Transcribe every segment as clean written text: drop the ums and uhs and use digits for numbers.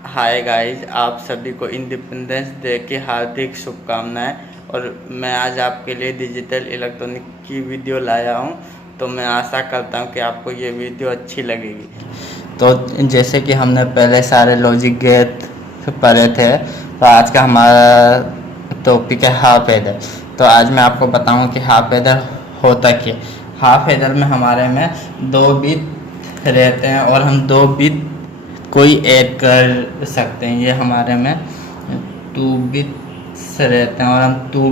Hi guys, आप सभी को इंडिपेंडेंस डे की हार्दिक शुभकामनाएं। और मैं आज आपके लिए डिजिटल इलेक्ट्रॉनिक की वीडियो लाया हूं, तो मैं आशा करता हूं कि आपको ये वीडियो अच्छी लगेगी। तो जैसे कि हमने पहले सारे लॉजिक गेट पढ़े थे, तो आज का हमारा टॉपिक है हाफ एडर। तो आज मैं आपको बताऊंगा कि हाफ एडर होता क्या। हाफ एडर में हमारे में 2 बिट रहते हैं और हम 2 बिट कोई ऐड कर सकते हैं। ये हमारे में 2 बिट्स रहते हैं और हम 2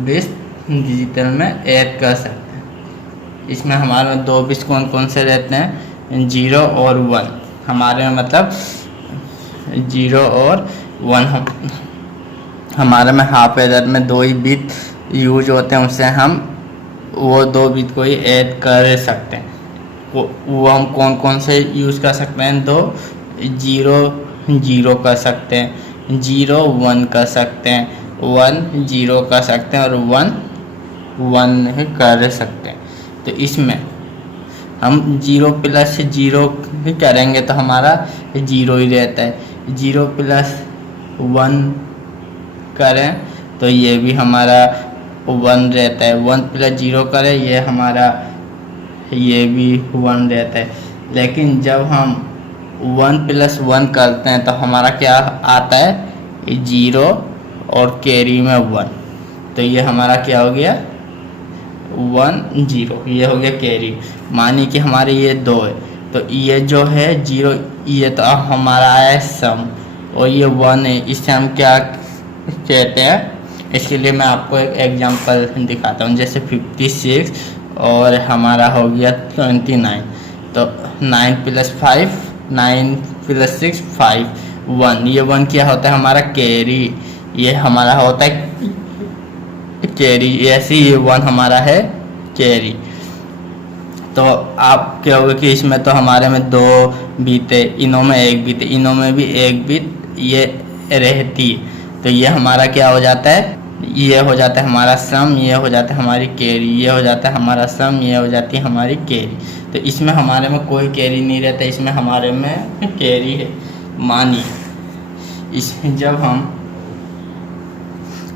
बिट्स डिजिटल में ऐड कर सकते हैं। इसमें हमारे में 2 बिट्स कौन कौन से रहते हैं? 0 और 1। हमारे में मतलब 0 और 1 हमारे में हाफ एडर में 2 ही बिट यूज होते हैं, उससे हम वो 2 बिट को ही ऐड कर सकते हैं। वो हम कौन कौन से यूज़ कर सकते हैं? 2 0 0 कर सकते हैं, 0 1 कर सकते हैं, 1 0 कर सकते हैं और 1 1 ही कर सकते हैं। तो इसमें हम 0 प्लस 0 करेंगे तो हमारा 0 ही रहता है। 0 प्लस 1 करें तो ये भी हमारा 1 रहता है। 1 प्लस 0 करें ये हमारा ये भी 1 रहता है। लेकिन जब हम 1 प्लस 1 करते हैं तो हमारा क्या आता है? 0 और कैरी में 1। तो ये हमारा क्या हो गया? 1 0, ये हो गया कैरी। मानिए कि हमारे ये 2 है, तो ये जो है 0, ये तो हमारा आया है सम, और ये 1 है। इससे हम क्या कहते हैं? इसके लिए मैं आपको एक एग्जांपल दिखाता हूँ। जैसे 56 और हमारा हो गया 29, तो 9 प्लस 5, 9 प्लस 6 5, 1। ये 1 क्या होता है? हमारा कैरी। ये हमारा होता है कैरी। ऐसे ये 1 हमारा है कैरी। तो आप क्या होगा कि इसमें तो हमारे में 2 बीट है, इनों में 1 बीट है, इनों में भी 1 बीट ये रहती है। तो ये हमारा क्या हो जाता है? ये हो जाता है हमारा सम, ये हो जाता है हमारी कैरी, ये हो जाता है हमारा सम, ये हो जाती है हमारी कैरी। तो इसमें हमारे में कोई कैरी नहीं रहता, इसमें हमारे में कैरी है। मानिए इसमें जब हम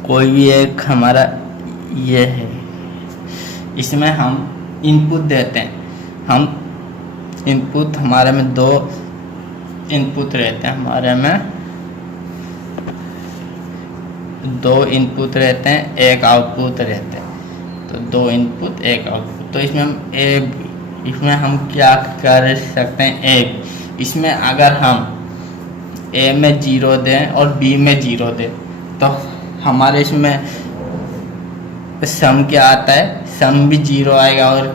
कोई भी एक हमारा ये है, इसमें हम इनपुट देते हैं। हम इनपुट हमारे में 2 इनपुट रहते हैं, हमारे में 2 इनपुट रहते हैं, 1 आउटपुट रहते हैं। तो 2 इनपुट 1 आउटपुट। तो इसमें हम इसमें हम क्या कर सकते हैं? इसमें अगर हम ए में 0 दें और बी में 0 दें तो हमारे इसमें सम क्या आता है? सम भी 0 आएगा और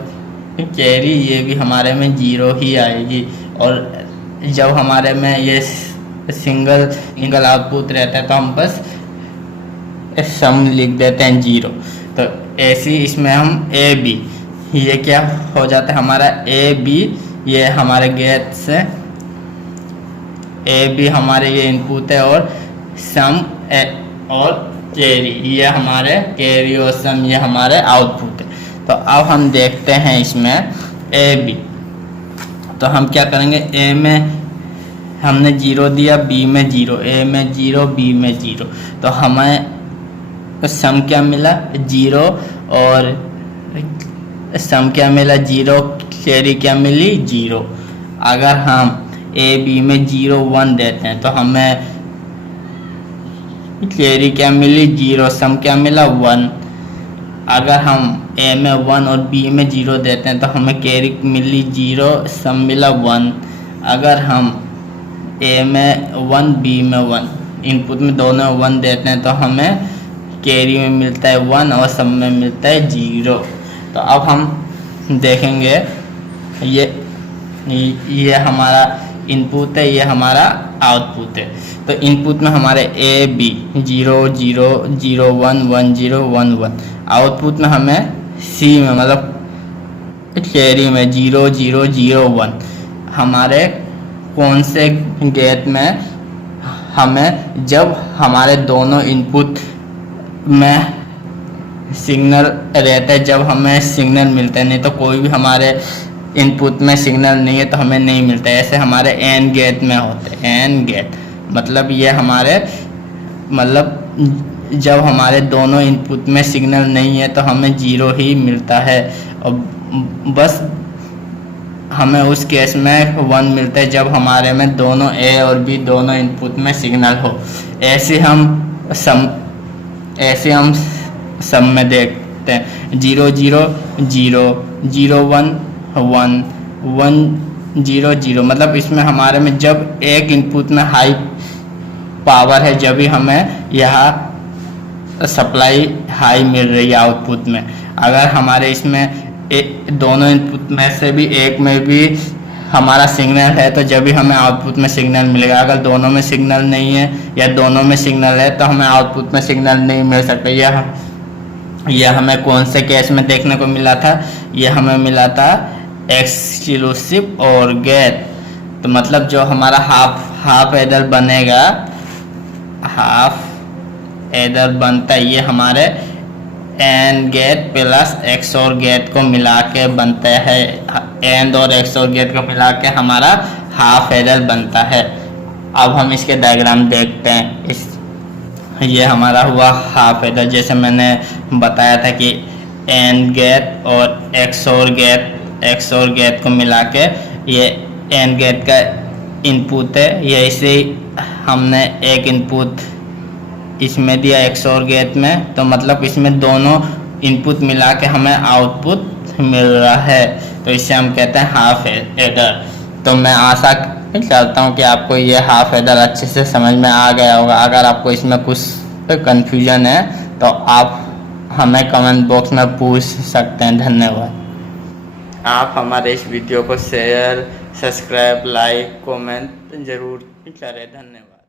कैरी ये भी हमारे में 0 ही आएगी। और जब हमारे में ये सिंगल आउटपुट रहता है तो हम बस सम लिख देते हैं 0। तो ऐसी इसमें हम ए बी, ये क्या हो जाता है हमारा? ए बी, ये हमारे गेट से ए बी हमारे ये इनपुट है, और सम और कैरी ये हमारे कैरी और सम ये हमारे आउटपुट है। तो अब हम देखते हैं इसमें ए बी। तो हम क्या करेंगे? ए में हमने 0 दिया, बी में 0, ए में 0, बी में 0। तो हमें सम क्या मिला? 0 और सम क्या मिला? 0, कैरी क्या मिली? 0। अगर हम ए बी में 0 1 देते हैं तो हमें कैरी क्या मिली? 0, सम क्या मिला? 1। अगर हम ए में 1 और बी में 0 देते हैं तो हमें कैरी मिली 0, सम मिला 1। अगर हम ए में 1 बी में 1, इनपुट में दोनों 1 देते हैं तो हमें कैरी में मिलता है 1 और सम में मिलता है 0। तो अब हम देखेंगे ये हमारा इनपुट है, ये हमारा आउटपुट है। तो इनपुट में हमारे ए बी 0 0 0 1 1 0 1 1। आउटपुट में हमें सी में मतलब कैरी में 0 0 0 1। हमारे कौन से गेट में हमें जब हमारे दोनों इनपुट में सिग्नल रहता है, जब हमें सिग्नल मिलता है, नहीं तो कोई भी हमारे इनपुट में सिग्नल नहीं है तो हमें नहीं मिलता। ऐसे हमारे एंड गेट में होते हैं। एंड गेट मतलब ये हमारे मतलब जब हमारे दोनों इनपुट में सिग्नल नहीं है तो हमें 0 ही मिलता है। और बस हमें उस केस में 1 मिलता है जब हमारे में दोनों ए और बी दोनों इनपुट में सिग्नल हो। ऐसे हम सम में देखते हैं 0 0 0 0 1 1 1 0 0 मतलब इसमें हमारे में जब एक इनपुट में हाई पावर है जब भी हमें यह सप्लाई हाई मिल रही है आउटपुट में। अगर हमारे इसमें दोनों इनपुट में से भी एक में भी हमारा सिग्नल है तो जब भी हमें आउटपुट में सिग्नल मिलेगा। अगर दोनों में सिग्नल नहीं है या दोनों में सिग्नल है तो हमें आउटपुट में सिग्नल नहीं मिल सकता। यह हमें कौन से केस में देखने को मिला था? यह हमें मिला था एक्सक्लूसिव और गेट। तो मतलब जो हमारा हाफ एडर बनेगा, हाफ एडर बनता है, ये हमारे AND gate plus XOR gate को मिला के बनता है। एंड और एक्सओर गेट को मिला के हमारा हाफ एडर बनता है। अब हम इसके डायग्राम देखते हैं। ये हमारा हुआ हाफ एडर। जैसे मैंने बताया था कि एंड गेट और एक्सओर गेट को मिला के ये एंड गेट का इनपुट है। ये इसे हमने एक इनपुट इसमें दिया एक्सओर गेट में, तो मतलब इसमें दोनों इनपुट मिला के हमें आउटपुट मिल रहा है। तो इससे हम कहते हैं हाफ एडर। तो मैं आशा करता हूँ कि आपको ये हाफ एडर अच्छे से समझ में आ गया होगा। अगर आपको इसमें कुछ कन्फ्यूजन है तो आप हमें कमेंट बॉक्स में पूछ सकते हैं। धन्यवाद। आप हमारे इस वीडियो को शेयर, सब्सक्राइब, लाइक, कमेंट जरूर करें। धन्यवाद।